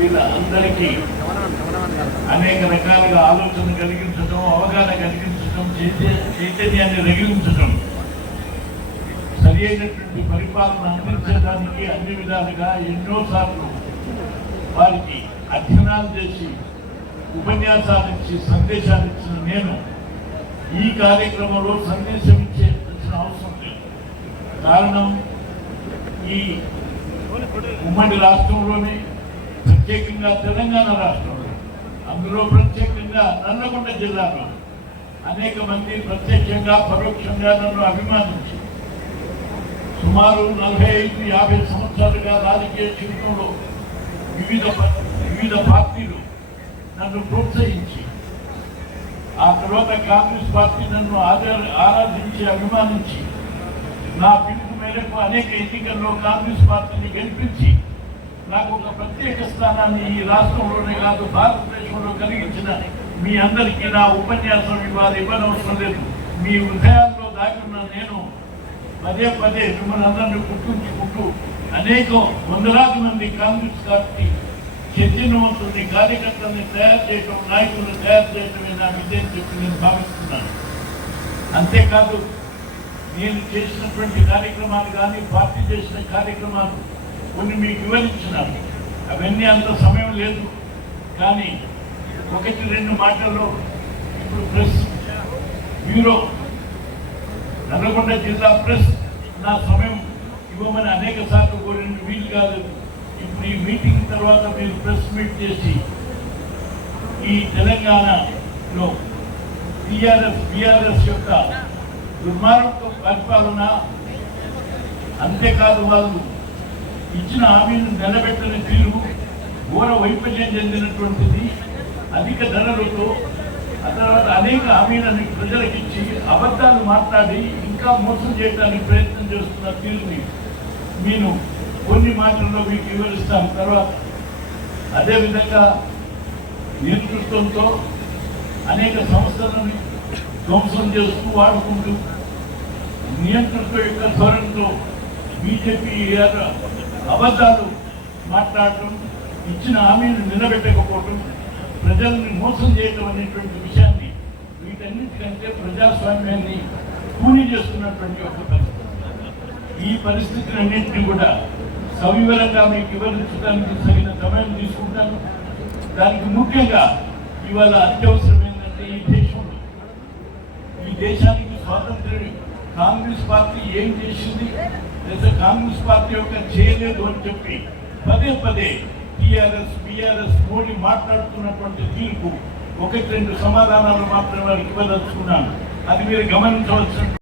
వీళ్ళ అందరికీ అనేక రకాలుగా ఆలోచన కలిగించడం అవగాహన కలిగించడం చైతన్యాన్ని రగిలించడం సరి అయినటువంటి పరిపాలన అందించడానికి అన్ని విధాలుగా ఎన్నోసార్లు వారికి అధ్యయనాలు చేసి ఉపన్యాసాలు ఇచ్చి సందేశాలు ఇచ్చిన నేను ఈ కార్యక్రమంలో సందేశం ఇచ్చేసిన అవసరం లేదు. కారణం ఈ ఉమ్మడి రాష్ట్రంలోనే ప్రత్యేకంగా తెలంగాణ రాష్ట్రంలో అందులో ప్రత్యేకంగా నల్లగొండ జిల్లాలో అనేక మంది ప్రత్యక్షంగా పరోక్షంగా నన్ను అభిమానించి సుమారు నలభై ఐదు యాభై సంవత్సరాలుగా రాజకీయ జీవితంలో వివిధ వివిధ పార్టీలు నన్ను ప్రోత్సహించి ఆ తర్వాత కాంగ్రెస్ పార్టీ నన్ను ఆరాధించి అభిమానించి నా పిలుపు మేరకు అనేక ఎన్నికల్లో కాంగ్రెస్ పార్టీని గెలిపించి నాకు ఒక ప్రత్యేక స్థానాన్ని ఈ రాష్ట్రంలోనే కాదు భారతదేశంలో కలిగించిన మీ అందరికీ నా ఉపన్యాసం ఇవ్వాలి ఇవ్వనవసరం లేదు. మీ హృదయాల్లో దాగున్న నేను పదే పదే మిమ్మల్ని అందరినీ గుర్తుంచుకుంటూ అనేక వందలాది మంది కాంగ్రెస్ పార్టీ చైతన్యవంతుల్ని కార్యకర్తల్ని తయారు చేయటం నాయకులను తయారు చేయటమే నా విజయం చెప్పి నేను భావిస్తున్నాను. అంతేకాదు నేను చేసినటువంటి కార్యక్రమాలు కానీ పార్టీ చేసిన కార్యక్రమాలు కొన్ని మీకు వివరించినారు అవన్నీ అంత సమయం లేదు. కానీ ఒకటి రెండు మాటల్లో ఇప్పుడు ప్రెస్ బ్యూరో నల్గొండ జిల్లా ప్రెస్ నా సమయం ఇవ్వమని అనేక సార్లు కోరిన వీలు కాదు. ఇప్పుడు ఈ మీటింగ్ తర్వాత మీరు ప్రెస్ మీట్ చేసి ఈ తెలంగాణలో టీఆర్ఎస్ బీఆర్ఎస్ యొక్క దుర్మార్గ పరిపాలన అంతేకాదు వాళ్ళు ఇచ్చిన హామీని నిలబెట్టని తీరు ఘోర వైఫల్యం చెందినటువంటిది అధిక ధరలతో ఆ తర్వాత అనేక హామీలను ప్రజలకు ఇచ్చి అబద్ధాలు మాట్లాడి ఇంకా మోసం చేయడానికి ప్రయత్నం చేస్తున్న తీరుని నేను కొన్ని మాటల్లో మీకు వివరిస్తాను. తర్వాత అదేవిధంగా నేతృత్వంతో అనేక సంస్థలను ధ్వంసం చేస్తూ వాడుకుంటూ నియంతృత్వ యొక్క ధోరణితో బీజేపీ అబద్ధాలు మాట్లాడటం ఇచ్చిన హామీని నిలబెట్టకపోవటం ప్రజల్ని మోసం చేయటం అనేటువంటి విషయాన్ని వీటన్నిటికంటే ప్రజాస్వామ్యాన్ని కూని చేస్తున్నటువంటి ఒక పరిస్థితి. ఈ పరిస్థితులన్నింటినీ కూడా సవివరంగా మీకు వివరించడానికి తగిన సమయం తీసుకుంటాను. దానికి ముఖ్యంగా ఇవాళ అత్యవసరం ఏంటంటే ఈ దేశంలో ఈ దేశానికి స్వాతంత్రం కాంగ్రెస్ పార్టీ ఏం చేసింది? కాంగ్రెస్ పార్టీ యొక్క చేయలేదు అని చెప్పి పదే పదే టిఆర్ఎస్ బిఆర్ఎస్ మోడీ మాట్లాడుతున్నటువంటి తీర్పు ఒకటి రెండు సమాధానాలు మాత్రమే ఇవ్వదలుచుకున్నాను. అది మీరు గమనించవచ్చు